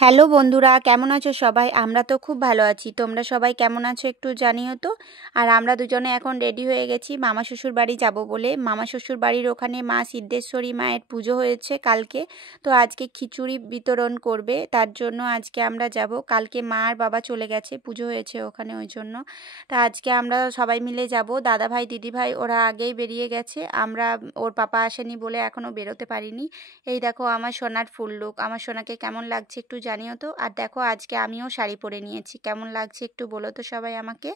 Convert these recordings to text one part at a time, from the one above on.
Hello বন্ধুরা, কেমন আছো সবাই? আমরা তো খুব ভালো আছি। তোমরা সবাই কেমন আছো একটু জানিও তো। আর আমরা দুজনে এখন রেডি হয়ে গেছি মামা শ্বশুর বাড়ি যাব বলে। মামা শ্বশুর বাড়ির ওখানে মা সিদ্ধেশ্বরী মায়ের পুজো হয়েছে কালকে। তো আজকে খিচুড়ি বিতরণ করবে, তার জন্য আজকে আমরা যাব। কালকে মা আর বাবা চলে গেছে, পুজো হয়েছে ওখানে, ওই জন্য। তা আজকে আমরা সবাই মিলে যাব। দাদা ভাই দিদি ভাই ওরা আগেই বেরিয়ে গেছে, আমরা ওর পাপা আসেনি বলে এখনও বেরোতে পারিনি। এই দেখো আমার সোনার ফুল লুক। আমার সোনাকে কেমন লাগছে একটু জানিও তো। আর দেখো আজকে আমিও শাড়ি পরে নিয়েছি, কেমন লাগছে একটু বলো তো সবাই আমাকে।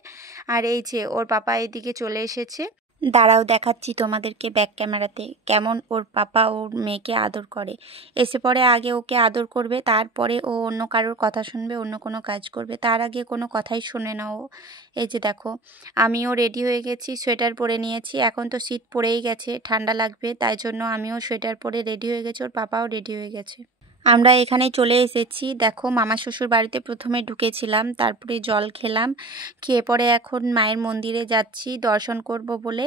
আর এই যে ওর পাপা এদিকে চলে এসেছে। দাঁড়াও দেখাচ্ছি তোমাদেরকে ব্যাক ক্যামেরাতে কেমন ওর পাপা ওর মেয়েকে আদর করে। এসে পরে আগে ওকে আদর করবে, তারপরে ও অন্য কারোর কথা শুনবে, অন্য কোনো কাজ করবে। তার আগে কোনো কথাই শোনে না ও। এই যে দেখো আমিও রেডি হয়ে গেছি, সোয়েটার পরে নিয়েছি। এখন তো শীত পড়েই গেছে, ঠান্ডা লাগবে, তাই জন্য আমিও সোয়েটার পরে রেডি হয়ে গেছি, ওর পাপাও রেডি হয়ে গেছে। আমরা এখানে চলে এসেছি। দেখো মামা শ্বশুর বাড়িতে প্রথমে ঢুকেছিলাম, তারপরে জল খেলাম, খেয়ে পরে এখন মায়ের মন্দিরে যাচ্ছি দর্শন করব বলে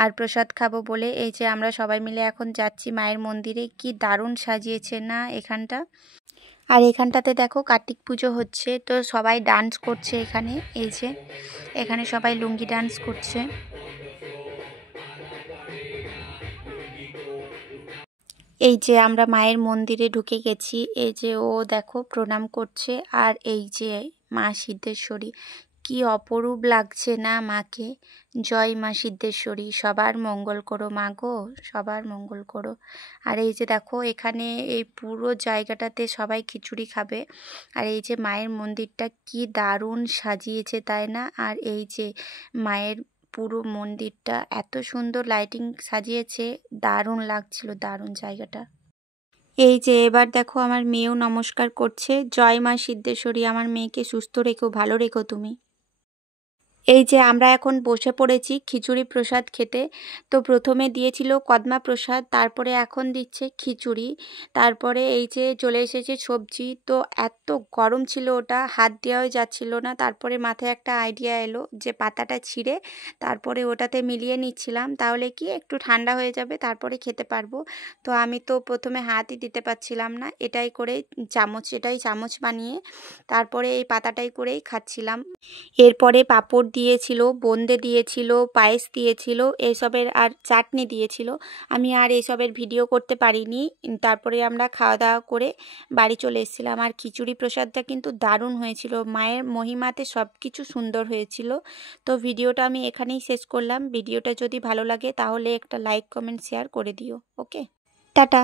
আর প্রসাদ খাবো বলে। এই যে আমরা সবাই মিলে এখন যাচ্ছি মায়ের মন্দিরে। কি দারুণ সাজিয়েছে না এখানটা। আর এখানটাতে দেখো কার্তিক পুজো হচ্ছে, তো সবাই ডান্স করছে এখানে। এই যে এখানে সবাই লুঙ্গি ডান্স করছে। এই যে আমরা মায়ের মন্দিরে ঢুকে গেছি। এই যে ও দেখো প্রণাম করছে। আর এই যে মা সিদ্ধেশ্বরী, কি অপরূপ লাগছে না মাকে। জয় মা সিদ্ধেশ্বরী, সবার মঙ্গল করো মা গো, সবার মঙ্গল করো। আর এই যে দেখো এখানে এই পুরো জায়গাটাতে সবাই খিচুড়ি খাবে। আর এই যে মায়ের মন্দিরটা কি দারুণ সাজিয়েছে তাই না। আর এই যে মায়ের পুরো মন্দিরটা এত সুন্দর লাইটিং সাজিয়েছে, দারুণ লাগছিল, দারুণ জায়গাটা। এই যে এবার দেখো আমার মেয়েও নমস্কার করছে। জয় মা সিদ্ধেশ্বরী, আমার মেয়েকে সুস্থ রেখো, ভালো রেখো তুমি। এই যে আমরা এখন বসে পড়েছি খিচুড়ি প্রসাদ খেতে। তো প্রথমে দিয়েছিল কদমা প্রসাদ, তারপরে এখন দিচ্ছে খিচুড়ি, তারপরে এই যে চলে এসেছে সবজি। তো এত গরম ছিল ওটা, হাত দেওয়াই যাচ্ছিল না। তারপরে মাথায় একটা আইডিয়া এলো যে পাতাটা ছিঁড়ে তারপরে ওটাতে মিলিয়ে নিচ্ছিলাম, তাহলে কি একটু ঠান্ডা হয়ে যাবে, তারপরে খেতে পারবো। তো আমি তো প্রথমে হাতই দিতে পারছিলাম না, এটাই করে এটাই চামচ বানিয়ে তারপরে এই পাতাটাই করেই খাচ্ছিলাম। এরপরে পাঁপড় দিয়েছিল, বোঁদে দিয়েছিল, পায়েস দিয়েছিল, এসবের আর চাটনি দিয়েছিল। আমি আর এসবের ভিডিও করতে পারিনি। তারপরে আমরা খাওয়া দাওয়া করে বাড়ি চলে এসেছিলাম। আর খিচুড়ি প্রসাদটা কিন্তু দারুণ হয়েছিল, মায়ের মহিমাতে সব কিছু সুন্দর হয়েছিল। তো ভিডিওটা আমি এখানেই শেষ করলাম। ভিডিওটা যদি ভালো লাগে তাহলে একটা লাইক কমেন্ট শেয়ার করে দিও। ওকে, টাটা।